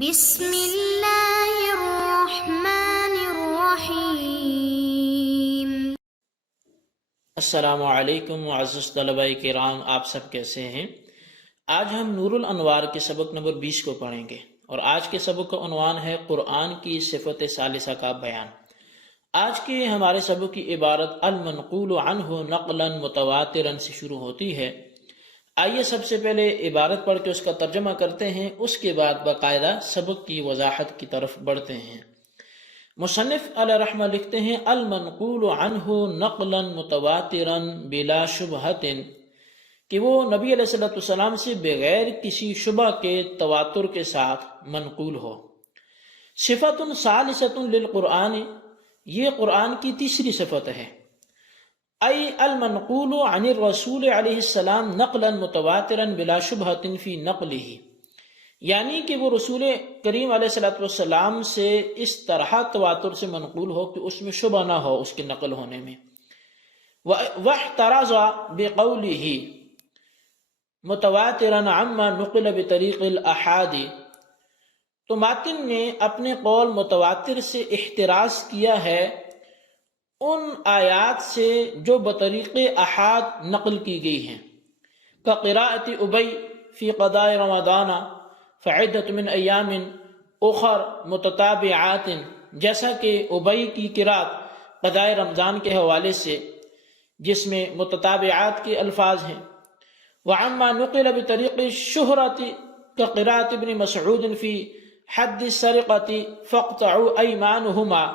بسم اللہ الرحمن الرحیم۔ السلام علیکم معزز طلباء کرام، آپ سب کیسے ہیں؟ آج ہم نور الانوار کے سبق نمبر 20 کو پڑھیں گے، اور آج کے سبق کا عنوان ہے قرآن کی صفت ثالثہ کا بیان۔ آج کے ہمارے سبق کی عبارت المنقول عنہ نقلا متواترا سے شروع ہوتی ہے۔ آئیے سب سے پہلے عبارت پڑھ کے اس کا ترجمہ کرتے ہیں، اس کے بعد باقاعدہ سبق کی وضاحت کی طرف بڑھتے ہیں۔ مصنف علیہ رحمہ لکھتے ہیں المنقول عنہ نقلا متواترا بلا شبہت، کہ وہ نبی علیہ السلام سے بغیر کسی شبہ کے تواتر کے ساتھ منقول ہو۔ صفت ثالثۃ للقرآن، یہ قرآن کی تیسری صفت ہے۔ ای المنقول عن الرسول علیہ السلام نقلا متواترا بلا شبہت فی نقلہ، یعنی کہ وہ رسول کریم علیہ السلام سے اس طرح تواتر سے منقول ہو کہ اس میں شبہ نہ ہو اس کے نقل ہونے میں۔ واحترز بقولہ متواترا عما نقل بطریق الاحاد، تو ماتن نے اپنے قول متواتر سے احتراز کیا ہے ان آیات سے جو بطریق احاد نقل کی گئی ہیں، کقراءۃ ابی فی قضاء رمضان فعدۃ من ایام اخر متتابعات، جیسا کہ ابی کی قراءت قضاء رمضان کے حوالے سے جس میں متتابعات کے الفاظ ہیں۔ وعما نقل بطریق الشہرۃ کقراءۃ ابن مسعود فی حد السرقۃ فاقطعوا ایمانہما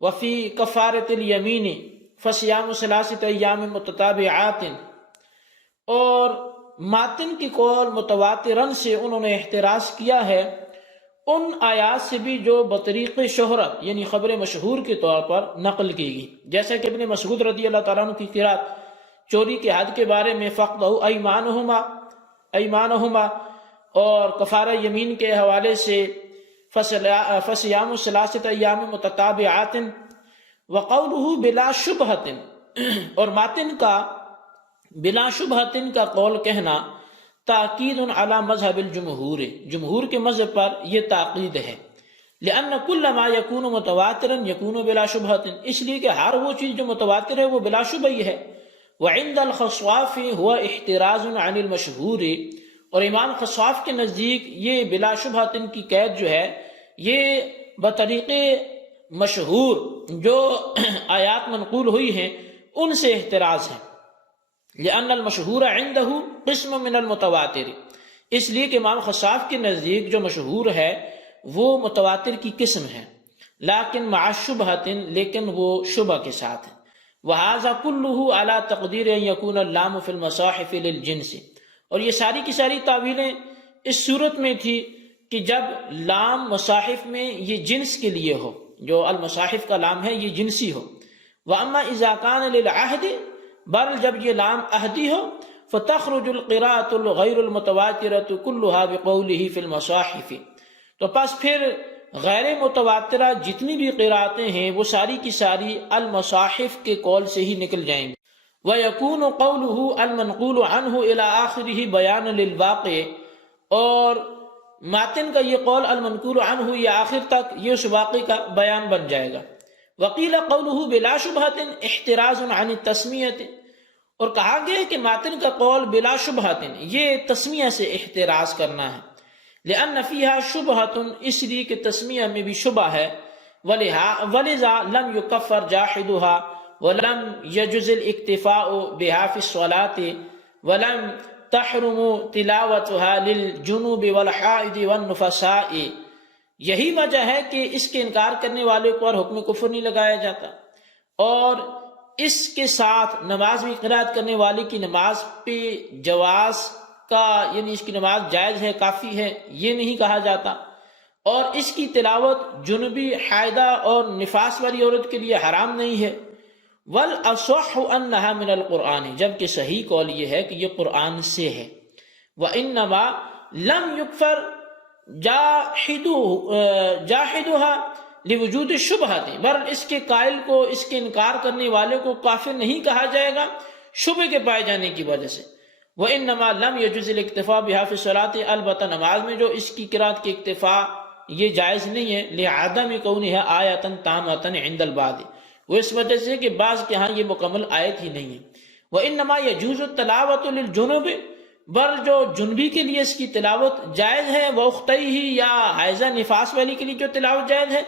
وفی کفارۃ الیمین فصیام ثلاثۃ ایام متتابعات، اور ماتن کی قول متواترن سے انہوں نے احتراز کیا ہے ان آیات سے بھی جو بطریق شہرت یعنی خبر مشہور کے طور پر نقل کی گئی، جیسا کہ ابن مسعود رضی اللہ تعالیٰ عنہ کی قرات چوری کے حد کے بارے میں فقطعوا ایمانہما اور کفارہ یمین کے حوالے سے فصیام ثلاثۃ ایام متتابعات، وقولہ بلا شبہۃ، اور ماتن کا بلا شبہۃ کا قول کہنا تاکید علی مذہب الجمہور، جمہور کے مذہب پر یہ تاکید ہے۔ لأن کل ما یکون متواترا یکون بلا شبہۃ، اس لیے کہ ہر وہ چیز جو متواتر ہے وہ بلا شبہ ہی ہے۔ وعند الخصاف هو احتراز عن المشہور، اور امام خصاف کے نزدیک یہ بلا شبہۃ کی قید جو ہے یہ بطریق مشہور جو آیات منقول ہوئی ہیں ان سے احتراز ہے۔ لأن المشہور عنده قسم من المتواتر، اس لیے کہ امام خصاف کے نزدیک جو مشہور ہے وہ متواتر کی قسم ہے، لیکن مع شبہۃ، لیکن وہ شبہ کے ساتھ ہے۔ وهذا كله على تقدیر ان يكون اللام في المصاحف للجنس، اور یہ ساری کی ساری تعویلیں اس صورت میں تھی کہ جب لام مصاحف میں یہ جنس کے لیے ہو، جو المصاحف کا لام ہے یہ جنسی ہو۔ وَأَمَّا إِذَا كَانَ لِلْعَهْدِ، بر جب یہ لام عہدی ہو، فَتَخْرُجُ الْقِرَاءَةُ الْغَيْرُ الْمُتَوَاتِرَةُ كُلُّهَا بِقَوْلِهِ فِي الْمَصَاحِفِ، تو پس پھر غیر متواترہ جتنی بھی قراءتیں ہیں وہ ساری کی ساری المصاحف کے قول سے ہی نکل جائیں گی۔ وَيَكُونُ قَوْلُهُ الْمَنْقُولُ عَنْهُ إِلَىٰ آخِرِهِ بَيَانًا لِلْوَاقِعِ، اور ماتن کا یہ قول المنقول عنہ یہ آخر تک یہ اس واقع کا بیان بن جائے گا۔ وقیل قولہ بلا شبہۃ احتراز عن التسمیۃ، اور کہا گیا کہ ماتن کا قول بلا شبہۃ یہ تسمیہ سے احتراز کرنا ہے۔ لأن فیہا شبہۃ، اس لیے کہ تسمیہ میں بھی شبہ ہے۔ ولذا لم یکفر جاحدها ولم یجز الاکتفاء بها فی الصلاۃ ولم تحرم تلاوتها للجنوب والحائض والنفساء، یہی وجہ ہے کہ اس کے انکار کرنے والے کو اور حکم کفر نہیں لگایا جاتا، اور اس کے ساتھ نماز میں قرات کرنے والے کی نماز پہ جواز کا یعنی اس کی نماز جائز ہے کافی ہے یہ نہیں کہا جاتا، اور اس کی تلاوت جنوبی حائضہ اور نفاس والی عورت کے لیے حرام نہیں ہے۔ والاصح انها من القرآن، جبکہ صحیح قول یہ ہے کہ یہ قرآن سے ہے۔ وانما لم یکفر جاحدها لوجود الشبہۃ، بہرحال اس کے قائل کو، اس کے انکار کرنے والے کو کافر نہیں کہا جائے گا شبہ کے پائے جانے کی وجہ سے۔ وَإِنَّمَا لَمْ يَجُزِ الْاِكْتِفَاءُ بِهَا فِي الصَّلَاةِ، البتہ نماز میں جو اس کی قرات کی اکتفا یہ جائز نہیں ہے، لِعَدَمِ كَوْنِهَا آیَةً تَامَّةً عِنْدَ الْبَعْضِ، وہ اس وجہ سے کہ بعض کے ہاں یہ مکمل آیت ہی نہیں ہے۔ وَإِنَّمَا يَجُوزُ التِّلَاوَةُ لِلْجُنُوبِ، بر جو جنبی کے لیے اس کی تلاوت جائز ہے، وَأُخْتَيْهِ یا حائضہ نفاس والی کے لیے جو تلاوت جائز ہے،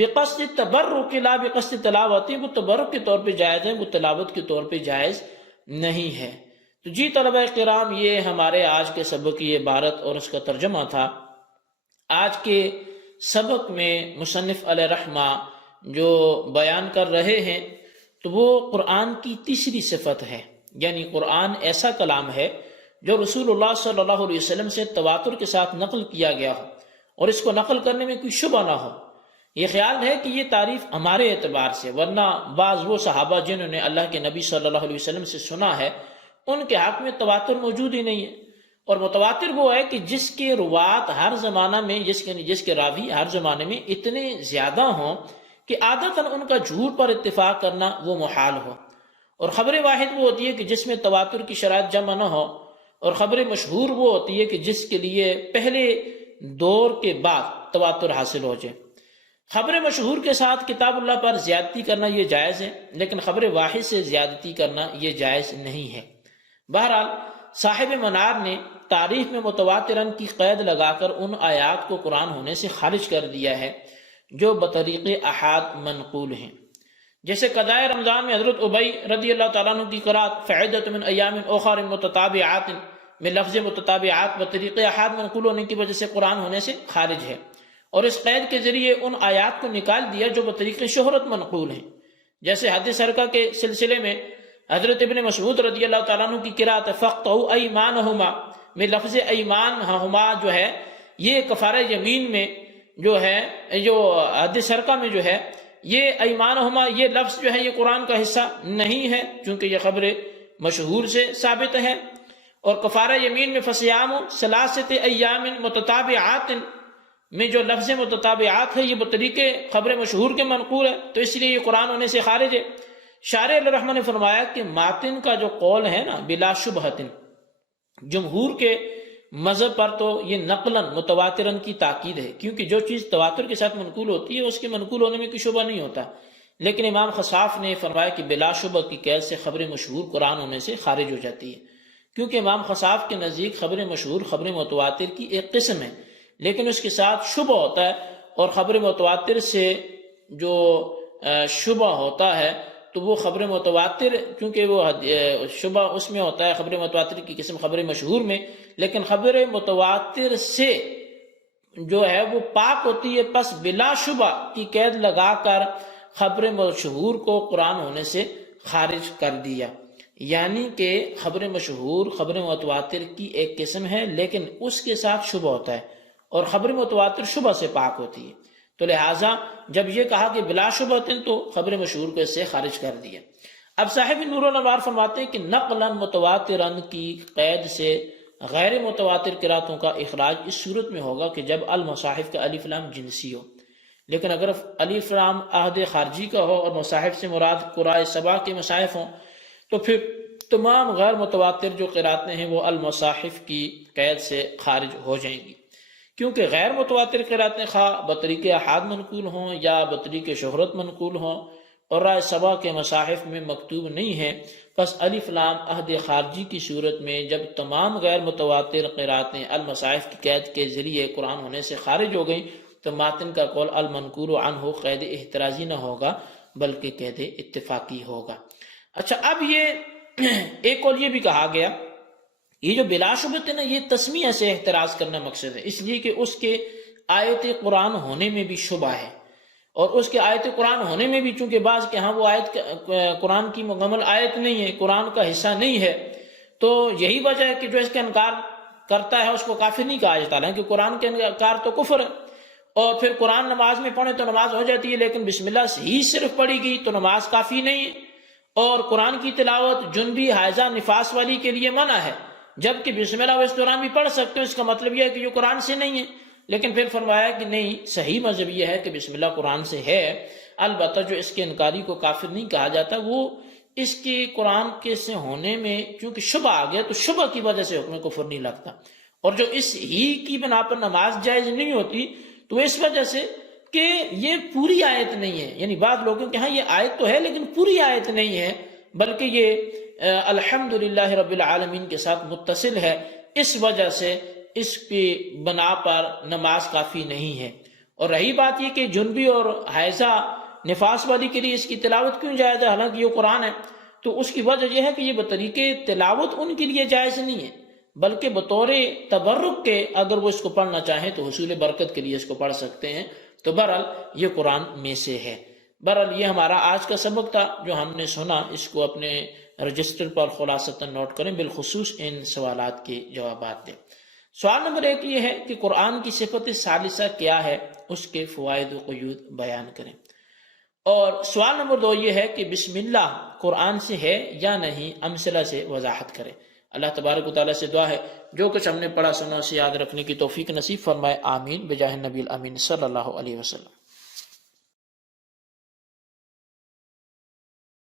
بقصد التبرک لا بقصد تلاوتی، وہ تبرک کے طور پہ جائز ہے، وہ تلاوت کے طور پہ جائز نہیں ہے۔ تو جی طلبہ کرام، یہ ہمارے آج کے سبق کی عبارت اور اس کا ترجمہ تھا۔ آج کے سبق میں مصنف علیہ رحمہ جو بیان کر رہے ہیں تو وہ قرآن کی تیسری صفت ہے، یعنی قرآن ایسا کلام ہے جو رسول اللہ صلی اللہ علیہ وسلم سے تواتر کے ساتھ نقل کیا گیا ہو اور اس کو نقل کرنے میں کوئی شبہ نہ ہو۔ یہ خیال ہے کہ یہ تعریف ہمارے اعتبار سے، ورنہ بعض وہ صحابہ جنہوں نے اللہ کے نبی صلی اللہ علیہ وسلم سے سنا ہے ان کے حق میں تواتر موجود ہی نہیں ہے۔ اور متواتر وہ ہے کہ جس کے روات ہر زمانہ میں، جس کے راوی ہر زمانے میں اتنے زیادہ ہوں کہ عادتاً ان کا جھوٹ پر اتفاق کرنا وہ محال ہو۔ اور خبر واحد وہ ہوتی ہے کہ جس میں تواتر کی شرائط جمع نہ ہو، اور خبر مشہور وہ ہوتی ہے کہ جس کے لیے پہلے دور کے بعد تواتر حاصل ہو جائے۔ خبر مشہور کے ساتھ کتاب اللہ پر زیادتی کرنا یہ جائز ہے، لیکن خبر واحد سے زیادتی کرنا یہ جائز نہیں ہے۔ بہرحال صاحب منار نے تعریف میں متواترن کی قید لگا کر ان آیات کو قرآن ہونے سے خارج کر دیا ہے جو بطریق احاد منقول ہیں، جیسے قضائے رمضان میں حضرت ابی رضی اللہ تعالیٰ عنہ کی قرات فعدۃ من ایام اخر متتابعات میں لفظ متتابعات بطریق احاد منقول ہونے کی وجہ سے قرآن ہونے سے خارج ہے، اور اس قید کے ذریعے ان آیات کو نکال دیا جو بطریق شہرت منقول ہیں، جیسے حدیث سرکہ کے سلسلے میں حضرت ابن مسعود رضی اللہ تعالیٰ عنہ کی قرات فَقْطَعُوا أَيْمَانَهُمَا میں لفظ ایمانہما جو ہے یہ کفارہ یمین میں جو ہے، جو حدیث سرکہ میں جو ہے یہ ایمانہما یہ لفظ جو ہے یہ قرآن کا حصہ نہیں ہے، چونکہ یہ خبر مشہور سے ثابت ہے۔ اور کفارہ یمین میں فصیام ثلاثۃ ایام متتابعات میں جو لفظ متتابعات ہے یہ بطریق خبر مشہور کے منقول ہے، تو اس لیے یہ قرآن ہونے سے خارج ہے۔ شارح علیہ رحمہ نے فرمایا کہ ماتن کا جو قول ہے نا بلا شبہۃ، جمہور کے مذہب پر تو یہ نقلاً متواتراً کی تاکید ہے، کیونکہ جو چیز تواتر کے ساتھ منقول ہوتی ہے اس کے منقول ہونے میں کوئی شبہ نہیں ہوتا۔ لیکن امام خصاف نے فرمایا کہ بلا شبہ کی قید سے خبر مشہور قرآن ہونے سے خارج ہو جاتی ہے، کیونکہ امام خصاف کے نزدیک خبر مشہور خبر متواتر کی ایک قسم ہے، لیکن اس کے ساتھ شبہ ہوتا ہے، اور خبر متواتر سے جو شبہ ہوتا ہے تو وہ خبر متواتر، کیونکہ وہ شبہ اس میں ہوتا ہے خبر متواتر کی قسم خبر مشہور میں، لیکن خبر متواتر سے جو ہے وہ پاک ہوتی ہے، پس بلا شبہ کی قید لگا کر خبر مشہور کو قرآن ہونے سے خارج کر دیا۔ یعنی کہ خبر مشہور خبر متواتر کی ایک قسم ہے، لیکن اس کے ساتھ شبہ ہوتا ہے، اور خبر متواتر شبہ سے پاک ہوتی ہے، تو لہٰذا جب یہ کہا کہ بلا شبہ تو خبر مشہور کو اس سے خارج کر دیا۔ اب صاحب نور الانوار فرماتے ہیں کہ نقلاً متواتراً کی قید سے غیر متواتر قراتوں کا اخراج اس صورت میں ہوگا کہ جب المصاحف کا الف لام جنسی ہو، لیکن اگر الف لام عہد خارجی کا ہو اور مصاحف سے مراد قراء سبع کے مصاحف ہوں تو پھر تمام غیر متواتر جو قراتیں ہیں وہ المصاحف کی قید سے خارج ہو جائیں گی، کیونکہ غیر متواتر قراتیں خواہ بطریق احاد منقول ہوں یا بطریق شہرت منقول ہوں اور رائے سبع کے مصاحف میں مکتوب نہیں ہے، پس الف لام عہد خارجی کی صورت میں جب تمام غیر متواتر قراتیں المصاحف کی قید کے ذریعے قرآن ہونے سے خارج ہو گئیں تو ماتن کا قول المنقول عنہ قید احترازی نہ ہوگا بلکہ قید اتفاقی ہوگا۔ اچھا، اب یہ ایک قول یہ بھی کہا گیا، یہ جو بلا شبہۃ ہے نا یہ تسمیہ سے احتراز کرنا مقصد ہے، اس لیے کہ اس کے آیت قرآن ہونے میں بھی شبہ ہے، اور اس کے آیت قرآن ہونے میں بھی چونکہ بعض کے ہاں وہ آیت قرآن کی مکمل آیت نہیں ہے، قرآن کا حصہ نہیں ہے، تو یہی وجہ ہے کہ جو اس کا انکار کرتا ہے اس کو کافر نہیں کہا جاتا، کہ قرآن کے انکار تو کفر ہے۔ اور پھر قرآن نماز میں پڑھیں تو نماز ہو جاتی ہے، لیکن بسم اللہ سے ہی صرف پڑھی گئی تو نماز کافی نہیں ہے، اور قرآن کی تلاوت جنبی حائضہ نفاس والی کے لیے منع ہے، جبکہ بسم اللہ وہ اس دوران بھی پڑھ سکتے ہیں، اس کا مطلب یہ ہے کہ جو قرآن سے نہیں ہے۔ لیکن پھر فرمایا کہ نہیں، صحیح مذہب یہ ہے کہ بسم اللہ قرآن سے ہے، البتہ جو اس کے انکاری کو کافر نہیں کہا جاتا، وہ اس کے قرآن کے سے ہونے میں چونکہ شبہ آ گیا تو شبہ کی وجہ سے حکم کفر نہیں لگتا، اور جو اس ہی کی بنا پر نماز جائز نہیں ہوتی تو اس وجہ سے کہ یہ پوری آیت نہیں ہے، یعنی بعض لوگوں کہ ہاں یہ آیت تو ہے لیکن پوری آیت نہیں ہے، بلکہ یہ الحمدللہ رب العالمین کے ساتھ متصل ہے، اس وجہ سے اس کی بنا پر نماز کافی نہیں ہے۔ اور رہی بات یہ کہ جنبی اور حیضہ نفاس والی کے لیے اس کی تلاوت کیوں جائز ہے، حالانکہ یہ قرآن ہے، تو اس کی وجہ یہ ہے کہ یہ بطریق تلاوت ان کے لیے جائز نہیں ہے، بلکہ بطور تبرک کے اگر وہ اس کو پڑھنا چاہیں تو حصول برکت کے لیے اس کو پڑھ سکتے ہیں۔ تو بہرحال یہ قرآن میں سے ہے۔ بہرحال یہ ہمارا آج کا سبق تھا جو ہم نے سنا، اس کو اپنے رجسٹر پر خلاصتاً نوٹ کریں، بالخصوص ان سوالات کے جوابات دیں۔ سوال نمبر 1 یہ ہے کہ قرآن کی صفت ثالثہ کیا ہے، اس کے فوائد و قیود بیان کریں۔ اور سوال نمبر 2 یہ ہے کہ بسم اللہ قرآن سے ہے یا نہیں، امثلہ سے وضاحت کریں۔ اللہ تبارک و تعالیٰ سے دعا ہے جو کچھ ہم نے پڑھا سنا اسے یاد رکھنے کی توفیق نصیب فرمائے، آمین بجاہ النبی الامین صلی اللہ علیہ وسلم۔